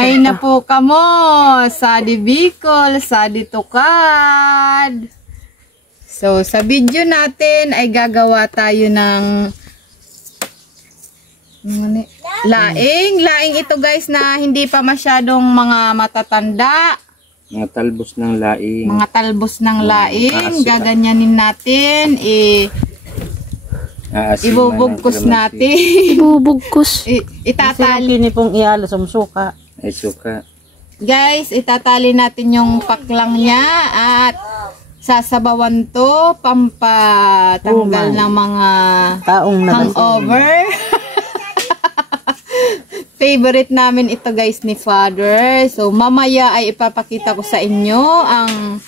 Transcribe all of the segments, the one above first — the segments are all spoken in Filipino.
May na po kamo sa Bicol, sa Tukad. So, sa video natin ay gagawa tayo ng laing. Laing ito guys na hindi pa masyadong mga matatanda. Mga talbos ng laing. Mga talbos ng laing. Gaganyanin natin. Ibubugkos natin. Ibubugkos. Itatali. Hindi pong ihalo sa suka. Ay, suka. Guys, itatali natin yung paklang niya at sasabawan to pampatanggal ng mga hangover. Favorite namin ito guys ni Father. So mamaya ay ipapakita ko sa inyo ang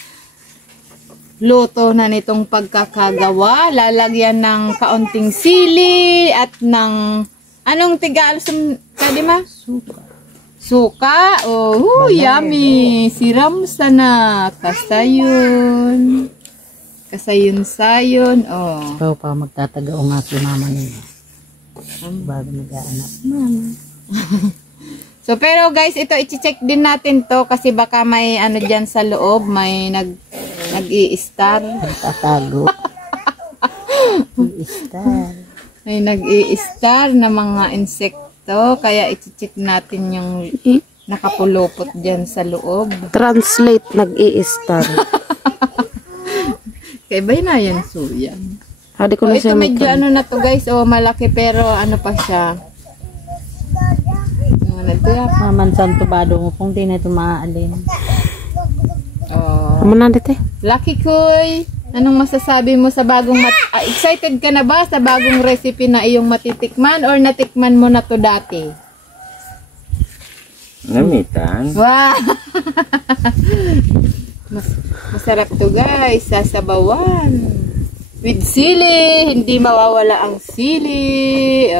luto na nitong pagkakagawa. Lalagyan ng kaunting sili at ng anong tigalos pwede ma? Suka. Oh, yummy. Siram sana. Kasayon. Kasayon-sayon. Oh. Ikaw pa magtatagao nga si mama niya. Bago nag-aanap. Mama. So, pero guys, ito i-check din natin to kasi baka may ano dyan sa loob. May nag-i-star. Nagtatago. I-star. May nag-i-star na mga insekto. Kaya i-check natin yung nakapulupot dyan sa loob. Translate, nag-i-star. Kaya ba na yan suya? Hadi ko na ito medyo ano na to guys. Malaki pero ano pa siya. Maman santo bado mo kung di na ito maaalin. Lucky Koy, anong masasabi mo sa bagong excited ka na ba sa bagong recipe na iyong matitikman or natikman mo na to dati? Namitan. Wow! Masarap to guys, sasabawan. With sili, hindi mawawala ang sili.